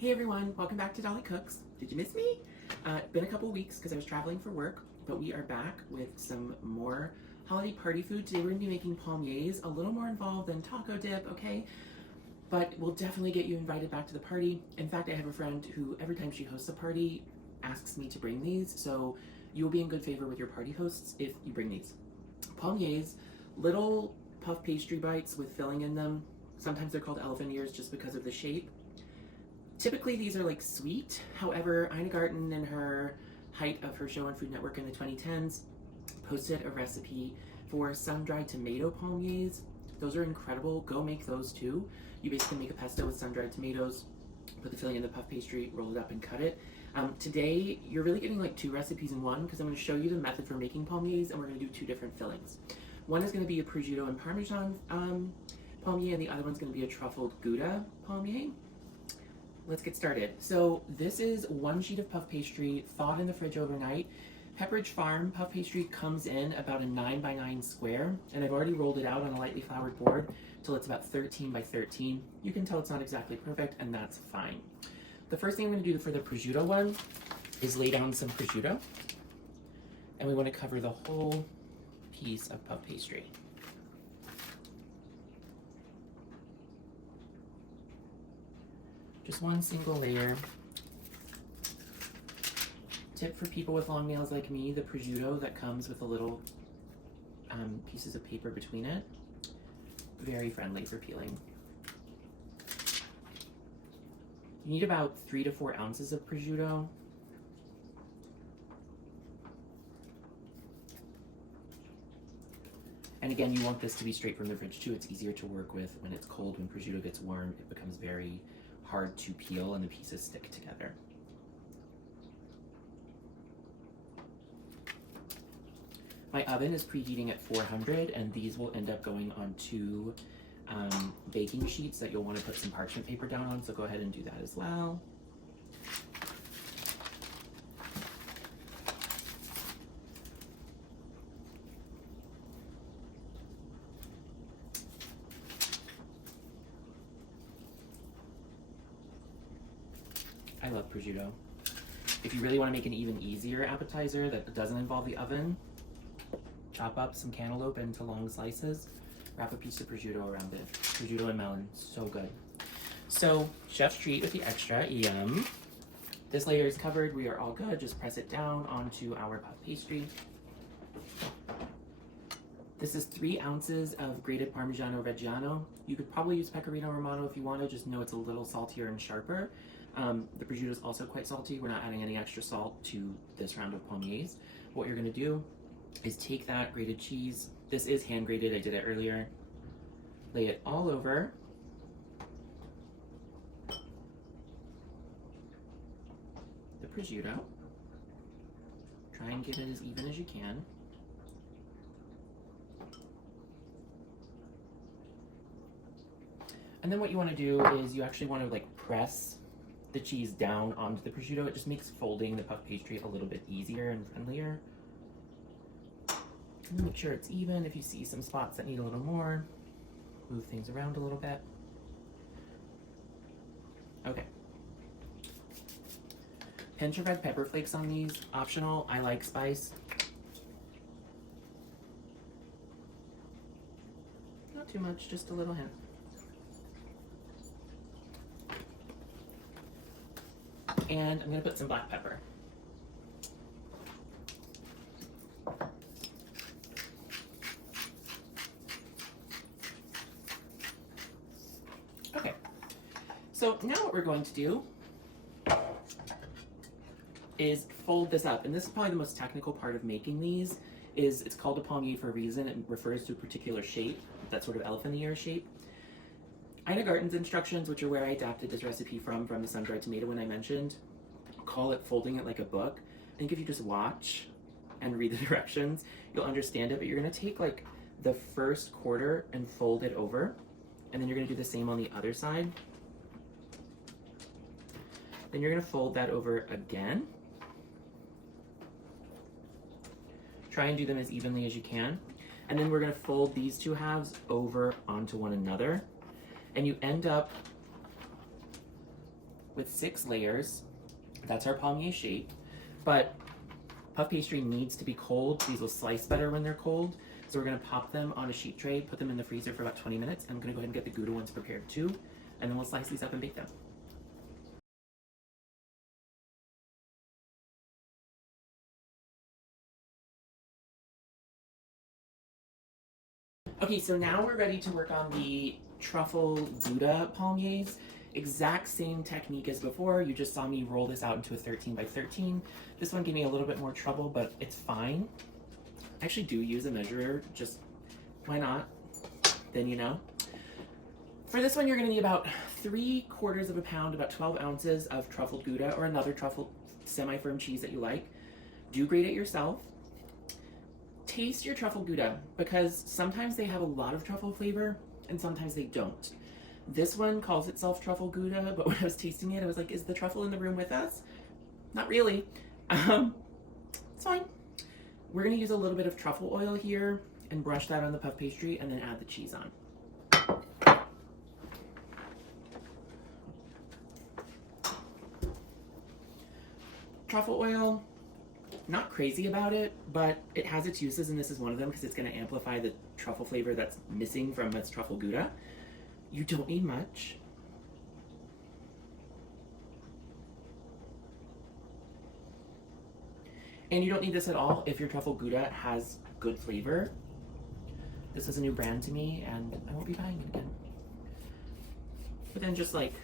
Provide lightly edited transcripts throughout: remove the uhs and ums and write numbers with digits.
Hey everyone, welcome back to Dolly Cooks. Did you miss me? Been a couple weeks because I was traveling for work, but we are back with some more holiday party food. Today we're gonna be making palmiers, a little more involved than taco dip, okay? But we'll definitely get you invited back to the party. In fact, I have a friend who every time she hosts a party asks me to bring these, so you'll be in good favor with your party hosts if you bring these. Palmiers, little puff pastry bites with filling in them. Sometimes they're called elephant ears just because of the shape. Typically these are like sweet. However, Ina Garten, in her height of her show on Food Network in the 2010s, posted a recipe for sun-dried tomato palmiers. Those are incredible. Go make those too. You basically make a pesto with sun-dried tomatoes, put the filling in the puff pastry, roll it up and cut it. Today, you're really getting like two recipes in one because I'm going to show you the method for making palmiers and we're going to do two different fillings. One is going to be a prosciutto and Parmesan palmier and the other one's going to be a truffled Gouda palmier. Let's get started. So this is one sheet of puff pastry thawed in the fridge overnight. Pepperidge Farm puff pastry comes in about a 9 by 9 square, and I've already rolled it out on a lightly floured board till it's about 13 by 13. You can tell it's not exactly perfect, and that's fine. The first thing I'm going to do for the prosciutto one is lay down some prosciutto, and we want to cover the whole piece of puff pastry. Just one single layer. Tip for people with long nails like me, the prosciutto that comes with a little pieces of paper between it, very friendly for peeling. You need about 3 to 4 ounces of prosciutto. And again, you want this to be straight from the fridge too. It's easier to work with when it's cold. When prosciutto gets warm, it becomes very hard to peel and the pieces stick together. My oven is preheating at 400 and these will end up going on 2 baking sheets that you'll want to put some parchment paper down on, so go ahead and do that as well. I love prosciutto. If you really want to make an even easier appetizer that doesn't involve the oven, chop up some cantaloupe into long slices, wrap a piece of prosciutto around it. Prosciutto and melon, so good. So, chef's treat with the extra, yum. This layer is covered, we are all good. Just press it down onto our puff pastry. This is 3 ounces of grated Parmigiano Reggiano. You could probably use Pecorino Romano if you want to, just know it's a little saltier and sharper. The prosciutto is also quite salty. We're not adding any extra salt to this round of palmiers. What you're going to do is take that grated cheese. This is hand grated, I did it earlier. Lay it all over. The prosciutto. Try and get it as even as you can. And then what you want to do is you actually want to like press the cheese down onto the prosciutto. It just makes folding the puff pastry a little bit easier and friendlier. And make sure it's even. If you see some spots that need a little more, move things around a little bit. Okay. Pinch of red pepper flakes on these, optional. I like spice. Not too much, just a little hint. And I'm going to put some black pepper. Okay, so now what we're going to do is fold this up. And this is probably the most technical part of making these. It's called a palmier for a reason. It refers to a particular shape, that sort of elephant ear shape. Ina Garten's instructions, which are where I adapted this recipe from the sun-dried tomato one I mentioned, call it folding it like a book. I think if you just watch and read the directions, you'll understand it, but you're gonna take like the first quarter and fold it over, and then you're gonna do the same on the other side. Then you're gonna fold that over again. Try and do them as evenly as you can. And then we're gonna fold these 2 halves over onto one another. And you end up with 6 layers. That's our palmier shape. But puff pastry needs to be cold. These will slice better when they're cold. So we're gonna pop them on a sheet tray, put them in the freezer for about 20 minutes. And I'm gonna go ahead and get the Gouda ones prepared too. And then we'll slice these up and bake them. Okay, so now we're ready to work on the truffle Gouda palmiers. Exact same technique as before. You just saw me roll this out into a 13 by 13. This one gave me a little bit more trouble, but it's fine. I actually do use a measurer, just why not? Then you know. For this one, you're gonna need about 3/4 of a pound, about 12 ounces of truffled Gouda or another truffle semi-firm cheese that you like. Do grate it yourself. Taste your truffle Gouda because sometimes they have a lot of truffle flavor and sometimes they don't. This one calls itself truffle Gouda, but when I was tasting it, I was like, is the truffle in the room with us? Not really. It's fine. We're gonna use a little bit of truffle oil here and brush that on the puff pastry and then add the cheese on. Truffle oil, not crazy about it, but it has its uses, and this is one of them because it's going to amplify the truffle flavor that's missing from its truffle Gouda. You don't need much. And you don't need this at all if your truffle Gouda has good flavor. This is a new brand to me, and I won't be buying it again. But then just like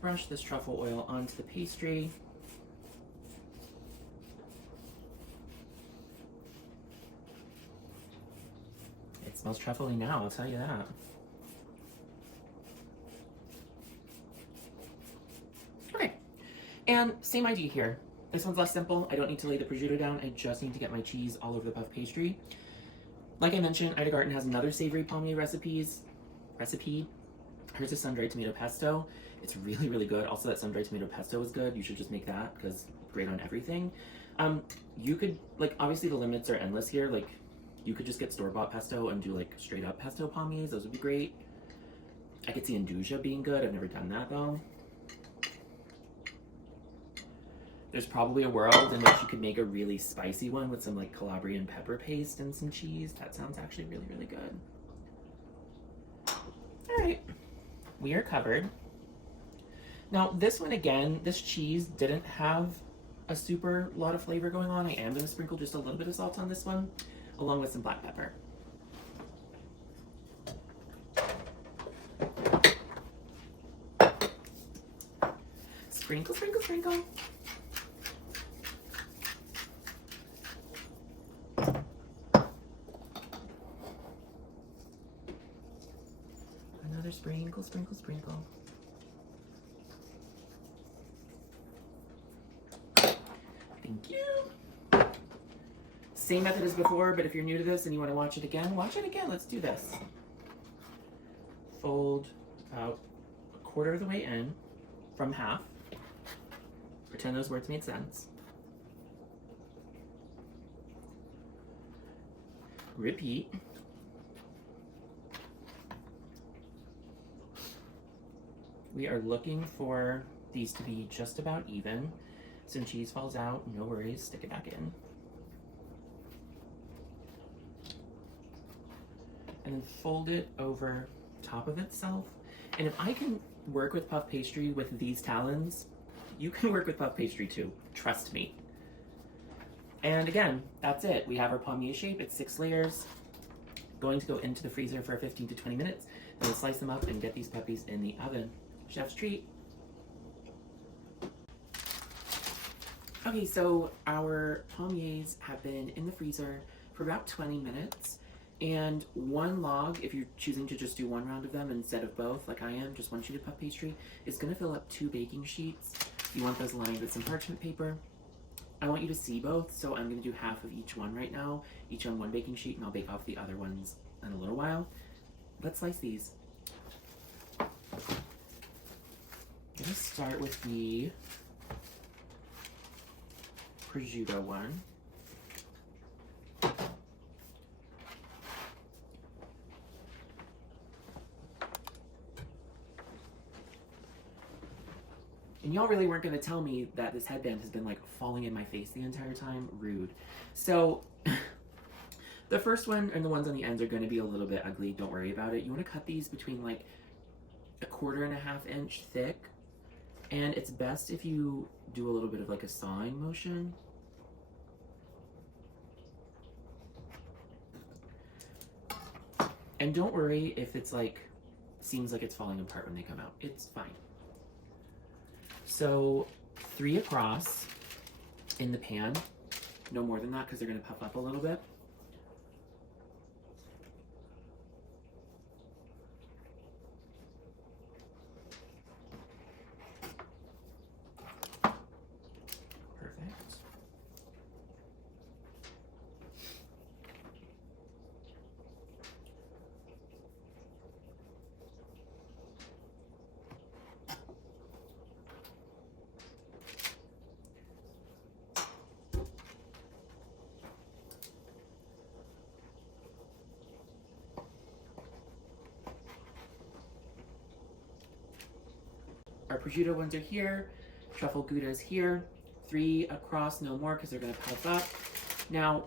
brush this truffle oil onto the pastry. It smells truffly now, I'll tell you that. Okay, and same idea here. This one's less simple. I don't need to lay the prosciutto down. I just need to get my cheese all over the puff pastry. Like I mentioned, Ida Garten has another savory palmier recipe. Hers is sun-dried tomato pesto. It's really, really good. Also, that sun-dried tomato pesto is good. You should just make that because it's great on everything. You could, like, obviously the limits are endless here. Like, you could just get store-bought pesto and do, like, straight-up pesto palmiers. Those would be great. I could see Induja being good. I've never done that, though. There's probably a world in which you could make a really spicy one with some, like, Calabrian pepper paste and some cheese. That sounds actually really, really good. All right. We are covered. Now, this one, again, this cheese didn't have a super lot of flavor going on. I am going to sprinkle just a little bit of salt on this one, along with some black pepper. Sprinkle, sprinkle, sprinkle. Another sprinkle, sprinkle, sprinkle. Thank you. Same method as before, but if you're new to this and you want to watch it again, watch it again. Let's do this. Fold about 1/4 of the way in from half. Pretend those words made sense. Repeat. We are looking for these to be just about even. Some cheese falls out, no worries, stick it back in. And then fold it over top of itself. And if I can work with puff pastry with these talons, you can work with puff pastry too, trust me. And again, that's it. We have our palmier shape, it's 6 layers. Going to go into the freezer for 15 to 20 minutes. Then we'll slice them up and get these puppies in the oven. Chef's treat. Okay, so our palmiers have been in the freezer for about 20 minutes. And one log, if you're choosing to just do one round of them instead of both, like I am, just one sheet of puff pastry, is gonna fill up 2 baking sheets. You want those lined with some parchment paper. I want you to see both, so I'm gonna do half of each one right now, each on 1 baking sheet, and I'll bake off the other ones in a little while. Let's slice these. I'm gonna start with the prosciutto one. And y'all really weren't going to tell me that this headband has been like falling in my face the entire time. Rude. So the first one and the ones on the ends are going to be a little bit ugly. Don't worry about it. You want to cut these between like 1.25 inch thick. And it's best if you do a little bit of like a sawing motion. And don't worry if it's like, seems like it's falling apart when they come out. It's fine. So 3 across in the pan. No more than that because they're going to puff up a little bit. Our prosciutto ones are here. Truffle Gouda is here. 3 across, no more, because they're going to puff up. Now,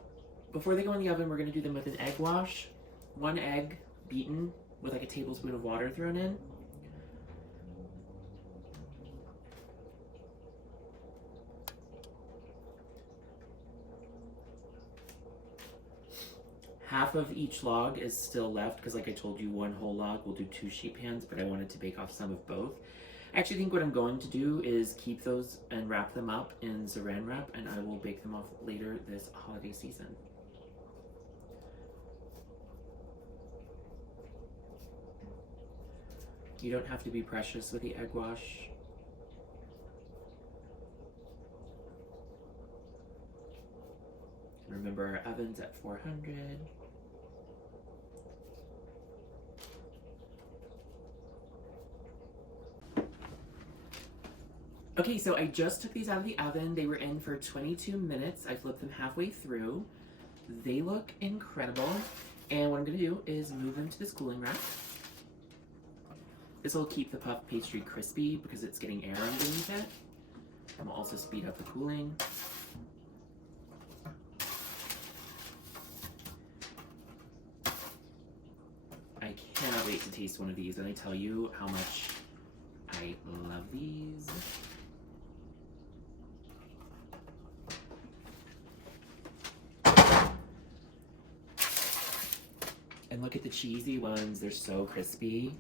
before they go in the oven, we're going to do them with an egg wash. 1 egg beaten with like a tablespoon of water thrown in. Half of each log is still left because like I told you, 1 whole log will do 2 sheet pans, but I wanted to bake off some of both. I actually think what I'm going to do is keep those and wrap them up in saran wrap, and I will bake them off later this holiday season. You don't have to be precious with the egg wash. Remember, our oven's at 400. Okay, so I just took these out of the oven. They were in for 22 minutes. I flipped them halfway through. They look incredible. And what I'm gonna do is move them to this cooling rack. This will keep the puff pastry crispy because it's getting air underneath it. And will also speed up the cooling. I cannot wait to taste one of these, and I tell you how much I love these. And look at the cheesy ones, they're so crispy.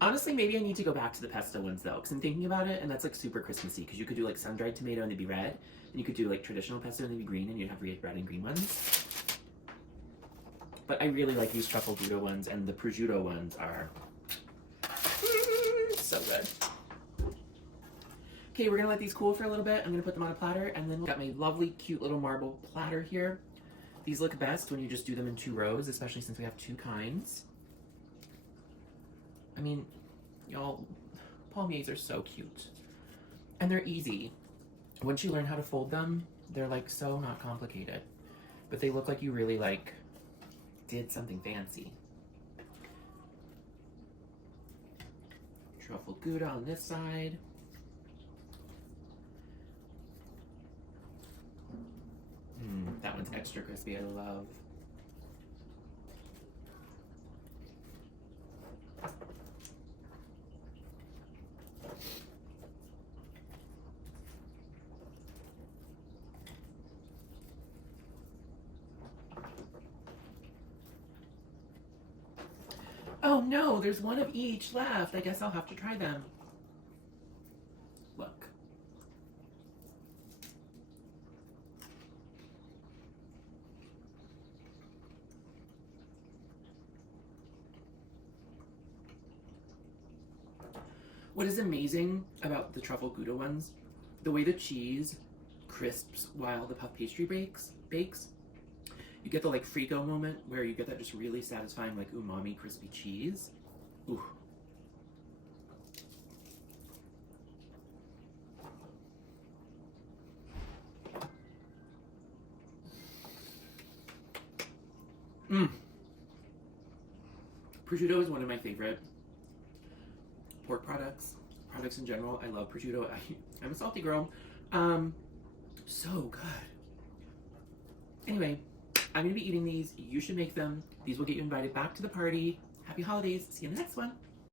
Honestly, maybe I need to go back to the pesto ones though, because I'm thinking about it, and that's like super Christmassy, because you could do like sun-dried tomato and they'd be red, and you could do like traditional pesto and they'd be green, and you'd have red and green ones. But I really like these truffle Gouda ones, and the prosciutto ones are so good. Okay, we're gonna let these cool for a little bit. I'm gonna put them on a platter, and then we've got my lovely, cute little marble platter here. These look best when you just do them in 2 rows, especially since we have 2 kinds. I mean, y'all, Palmiers are so cute. And they're easy. Once you learn how to fold them, they're like so not complicated. But they look like you really like did something fancy. Truffle Gouda on this side. That one's extra crispy, I love. Oh no, there's one of each left. I guess I'll have to try them. Look. What is amazing about the truffle Gouda ones, the way the cheese crisps while the puff pastry bakes. You get the like frigo moment where you get that just really satisfying like umami crispy cheese. Ooh. Prosciutto is one of my favorite pork products in general. I love prosciutto. I'm a salty girl. So good. Anyway, I'm gonna be eating these. You should make them. These will get you invited back to the party. Happy holidays. See you in the next one.